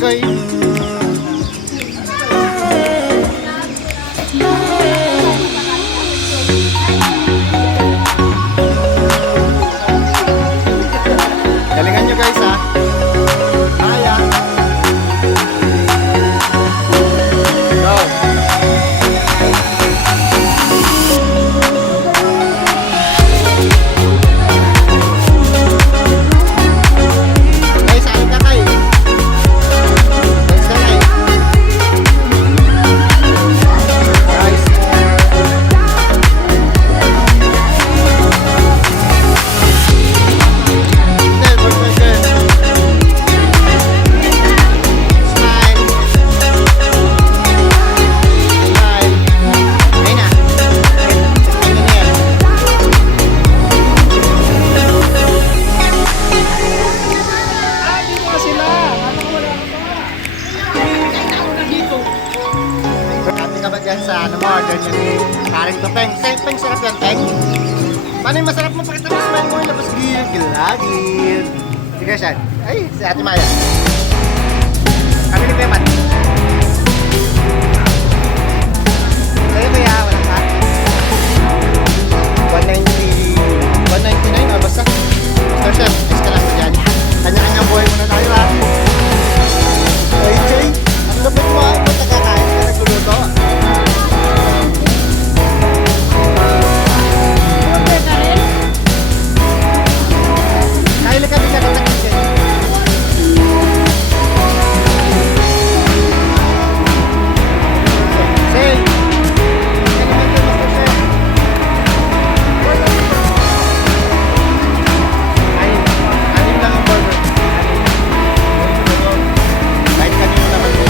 Koy. Galingan nyo guys ha. Kaya. Go. Guys, saan ka kay? Guys, kay. Guys. Never forget. Smile. Smile. Ayun na. Ayun na yan. Happy ka ba dyan sa ano mo? Ganyan ni Karing to Peng. Peng, sarap yan, Peng. Paano yung masarap mo? Pakita mo smile mo. Labas gilagid. Sige siya. Ay, si Ate Maya. Kami ni Peman. Sa'yo kaya, walang ka? 199 o basta. Master Chef, is ka lang mo dyan. Kanya-kanyang buhay muna tayo ha. Ay, Jay. Ang lupit mo ha. Ba't nakakain ka nagluluto? Kaya ka din ka ng kitchen. Say. Anim lang ang burger. Kahit kanino naman po.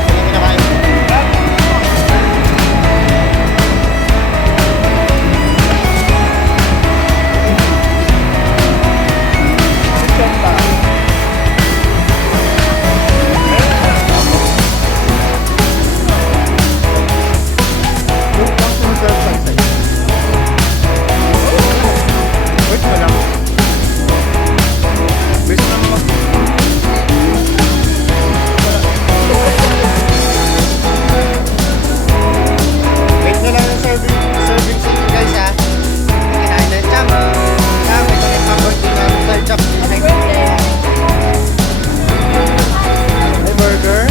Sige, kinakain. Wait mo lang. Bisa naman mag... Wait na lang yung serving sa inyo guys ha. Kinain na yung cham. Cham, ito na yung pang-birthday na yung third chop. May burger.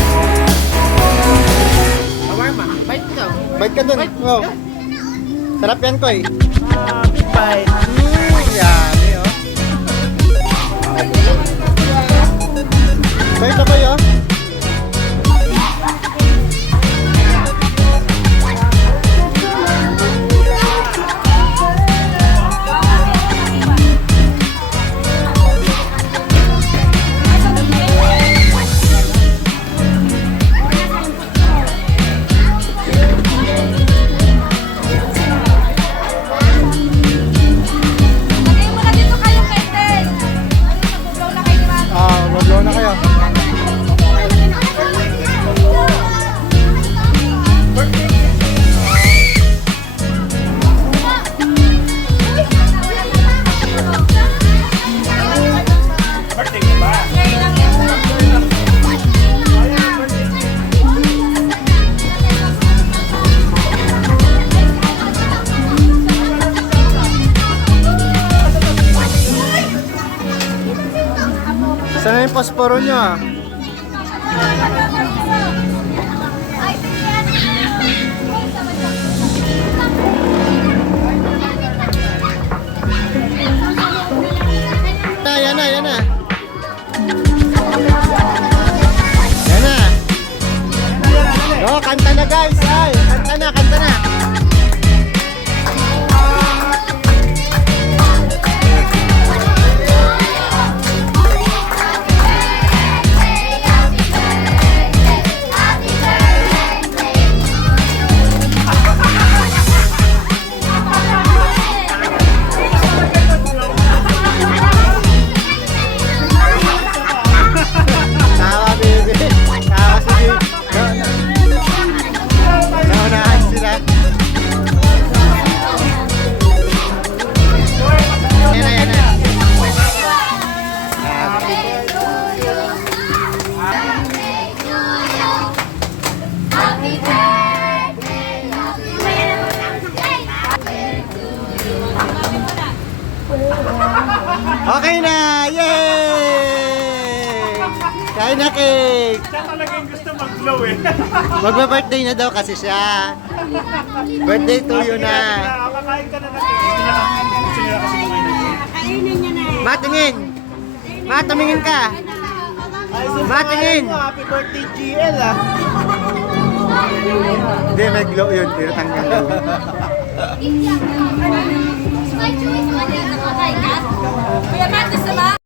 Shawarma, bite ka daw. Bite ka dun. Wow. Sarap yan ko eh. Big bite. Yummy oh. So ito ko yun. Lagay mo na dito kayo, Keten. Mag-blow na kayo ni Mama. Mag-blow na kayo. Saan na yung pasporo nyo ah? Yan na, yan na. Yan na. Oh, kanta na guys. Ay, kanta na, kanta na. Okay na! Yay! Kain na cake! Siya talaga yung gusto mag-glow eh. Magba-birthday na daw kasi siya. Birthday to you na. Kakain ka na ng cake. Gusto nila kasi kumain ng cake. Kainin niya na eh. Matingin! Matumingin ka! Matingin! Happy birthday, GL ah. Hindi, may glow yun. Tinatanggal.